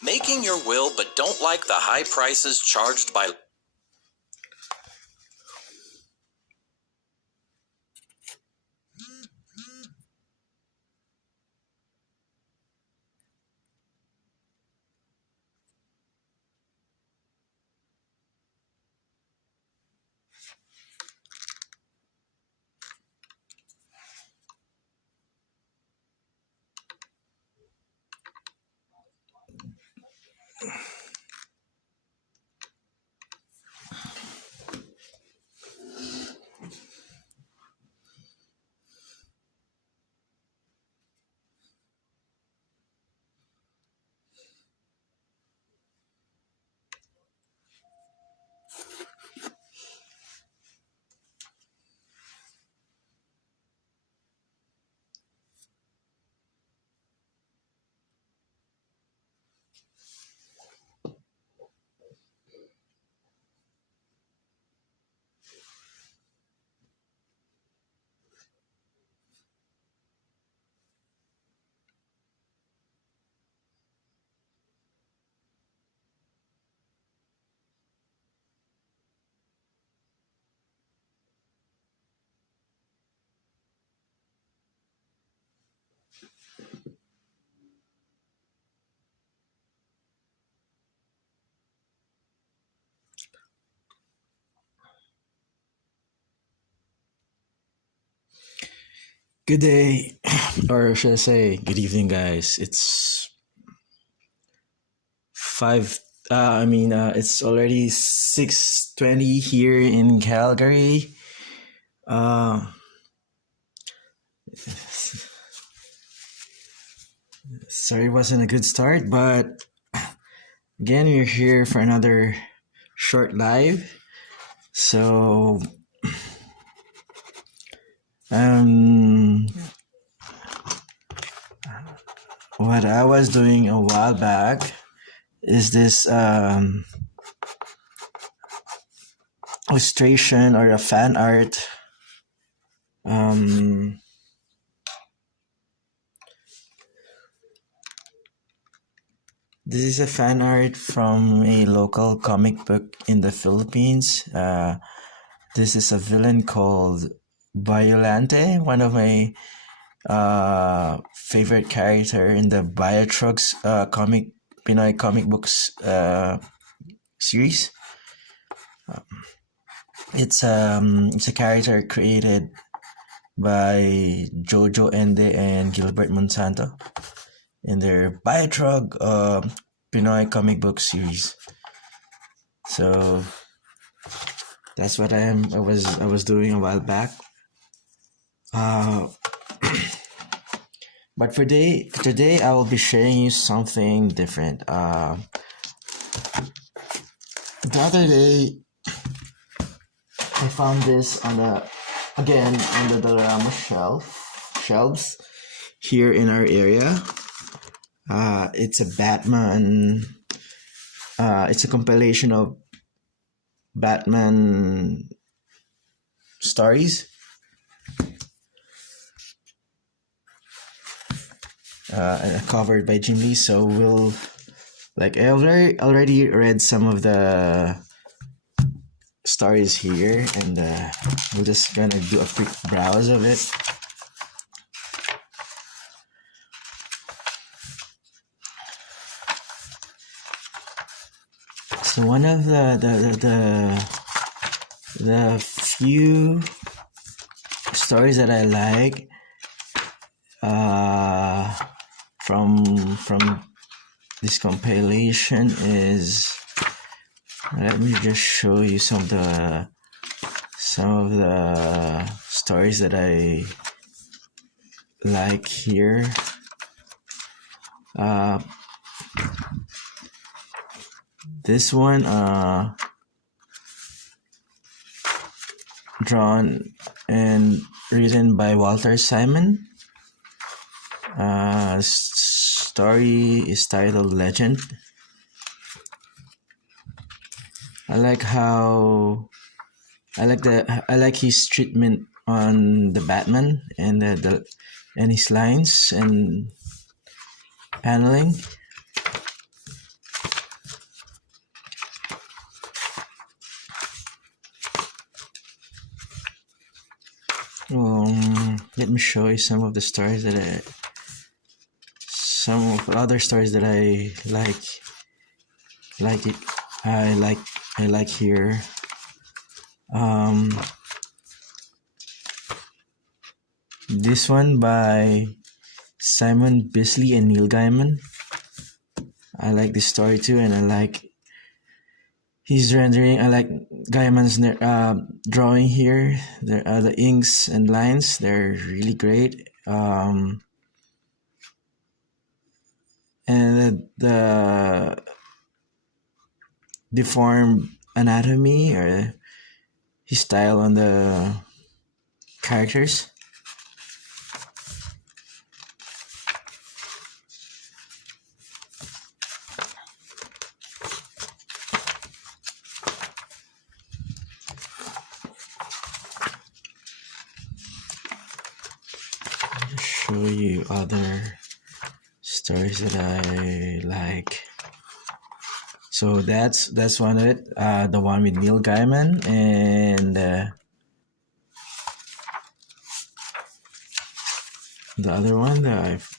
Making your will but don't like the high prices charged by... Good day, or should I say, good evening, guys. It's five. It's already 6:20 here in Calgary. Uh, Sorry, it wasn't a good start, but again, we're here for another short live. So, um, what I was doing a while back is this illustration or a fan art. This is a fan art from a local comic book in the Philippines. This is a villain called Violante, one of my favorite character in the Biotrugs Pinoy comic books series. It's a character created by Jojo Ende and Gilbert Monsanto in their Biotrug Pinoy comic book series. So that's what I was doing a while back. But for today I will be sharing you something different. The other day I found this under the Ramos shelves here in our area. It's a Batman. It's a compilation of Batman stories. Covered by Jim Lee. So I already read some of the stories here, and we're just gonna do a quick browse of it. So one of the few stories that I like from this compilation is, let me just show you some of the stories that I like here. This one, drawn and written by Walter Simon. Story is titled Legend. I like his treatment on the Batman and and his lines and paneling. Let me show you some of the stories some of the other stories that I like here. This one by Simon Bisley and Neil Gaiman. I like this story too, and I like his rendering. I like Gaiman's drawing here. The inks and lines, they're really great. And the deformed anatomy or his style on the characters. I'll show you other stories that I like. So that's one of it. The one with Neil Gaiman, and the other one,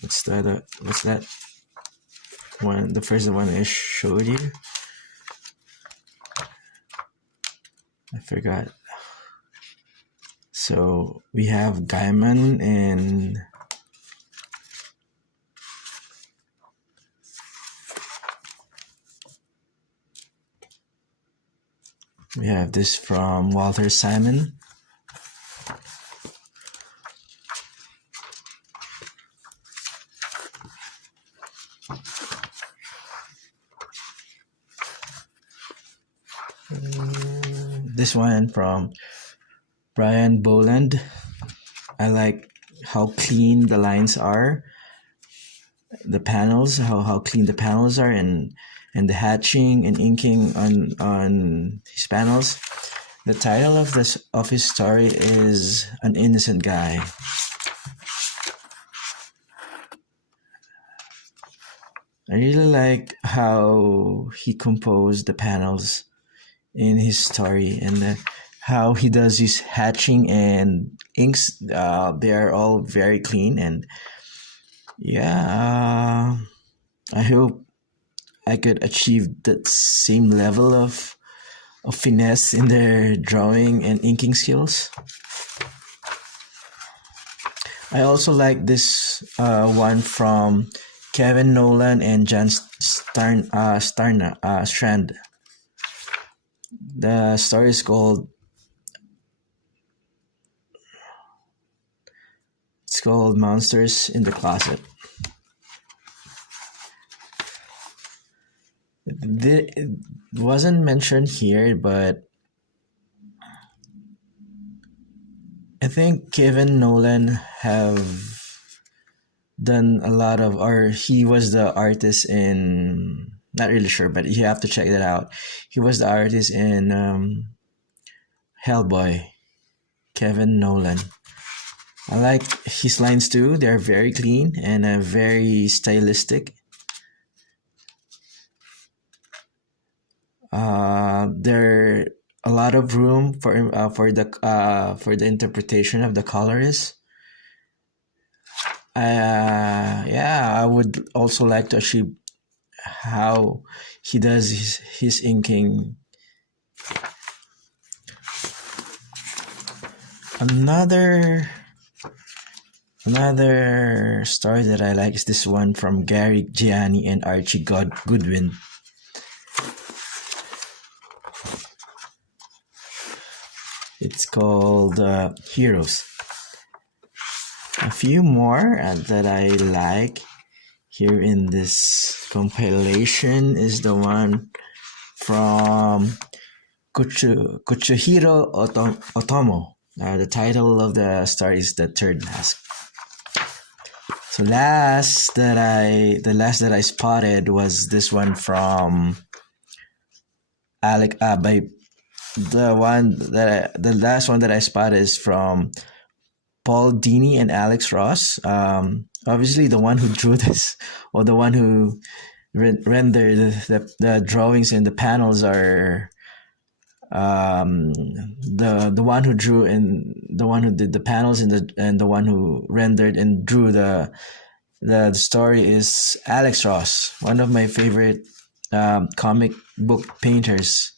what's that one? The first one I showed you, I forgot. So we have Gaiman, and we have this from Walter Simon. This one from Brian Boland. I like how clean the lines are, the panels, how clean the panels are, and the hatching and inking on his panels. The title of his story is An Innocent Guy. I really like how he composed the panels in his story, and how he does his hatching and inks. They are all very clean, and yeah, I hope I could achieve that same level of finesse in their drawing and inking skills. I also like this one from Kevin Nolan and John Strand. The story is called Monsters in the Closet. It wasn't mentioned here, but I think Kevin Nolan have done a lot of, or he was the artist in, not really sure, but you have to check that out. He was the artist in Hellboy, Kevin Nolan. I like his lines too. They're very clean and very stylistic. They're a lot of room for the interpretation of the colorist. Yeah, I would also like to achieve how he does his inking. Another story that I like is this one from Gary Gianni and Archie Goodwin. It's called Heroes. A few more that I like here in this compilation is the one from Kuchuhiro Otomo. The title of the story is The Third Mask. So the last that I spotted was this one from Alec. By the last one that I spotted is from Paul Dini and Alex Ross. Obviously, the one who drew this, or the one who rendered the drawings and the panels are the one who drew and the one who did the panels and the one who rendered and drew the story is Alex Ross, one of my favorite comic book painters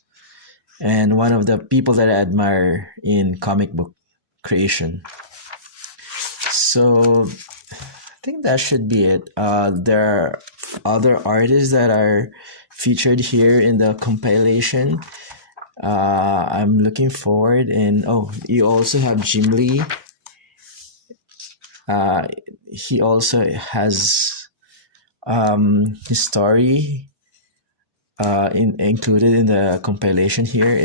and one of the people that I admire in comic book creation. So I think that should be it. There are other artists that are featured here in the compilation. I'm looking forward, and you also have Jim Lee. He also has his story included in the compilation here.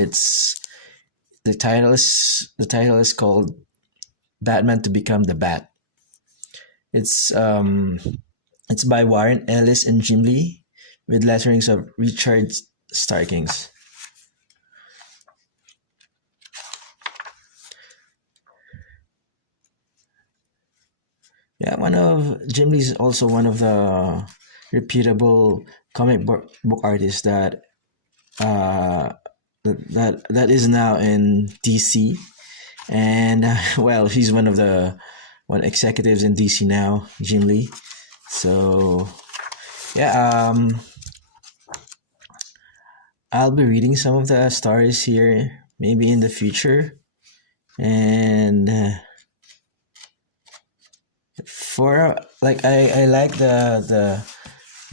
The title is called Batman to Become the Bat. It's by Warren Ellis and Jim Lee with letterings of Richard Starkings. Yeah, one of Jim Lee is also one of the reputable comic book artists that is now in DC, and well, he's one of the executives in DC now, Jim Lee. So yeah, I'll be reading some of the stories here maybe in the future, and for like I like the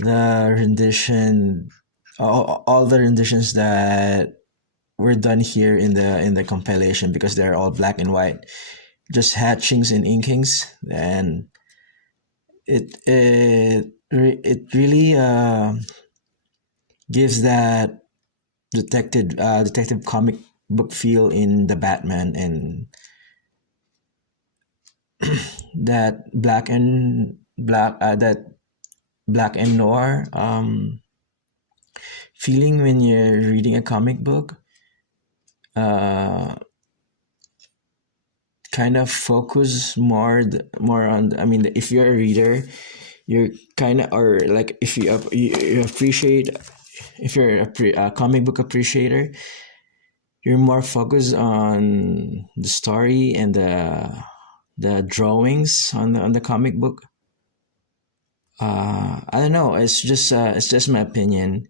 rendition, all the renditions that were done here in the compilation, because they're all black and white, just hatchings and inkings, and it really gives that detective comic book feel in the Batman, and that black and noir feeling when you're reading a comic book. Kind of focus more on. I mean, if you're a reader, you're kind of, or like if you appreciate, if you're a comic book appreciator, you're more focused on the story and the drawings on the comic book. I don't know. It's just my opinion.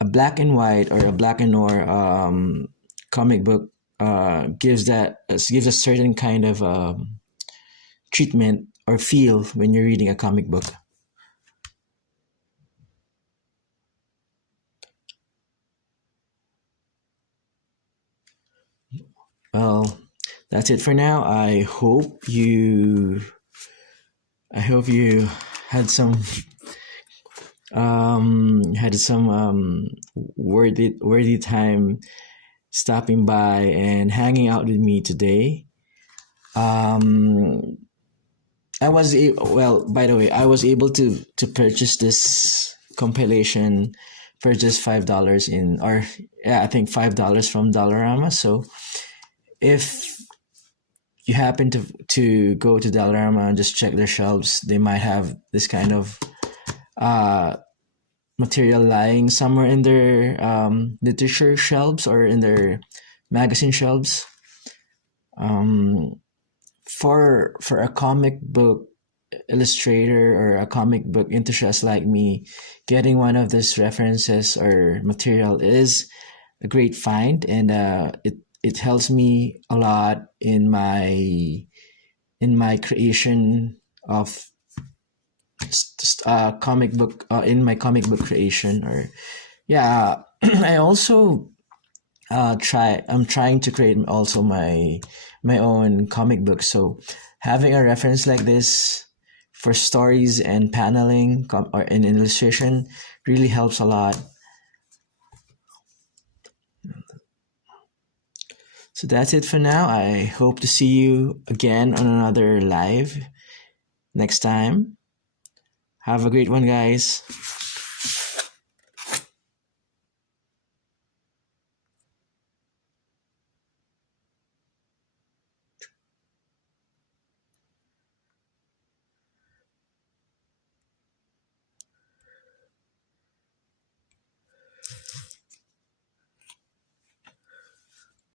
A black and white or a black and noir comic book gives a certain kind of treatment or feel when you're reading a comic book. Well, that's it for now. I hope you had some worthy time stopping by and hanging out with me today. By the way, I was able to purchase this compilation for just $5 I think $5 from Dollarama. So if you happen to go to Dollarama and just check their shelves, they might have this kind of material lying somewhere in their literature shelves or in their magazine shelves. Um, for a comic book illustrator or a comic book enthusiast like me, getting one of these references or material is a great find, and it helps me a lot in my creation of comic book in my comic book creation. Or yeah, I also I'm trying to create also my own comic book. So having a reference like this for stories and paneling or in illustration really helps a lot. So that's it for now. I hope to see you again on another live next time. Have a great one, guys.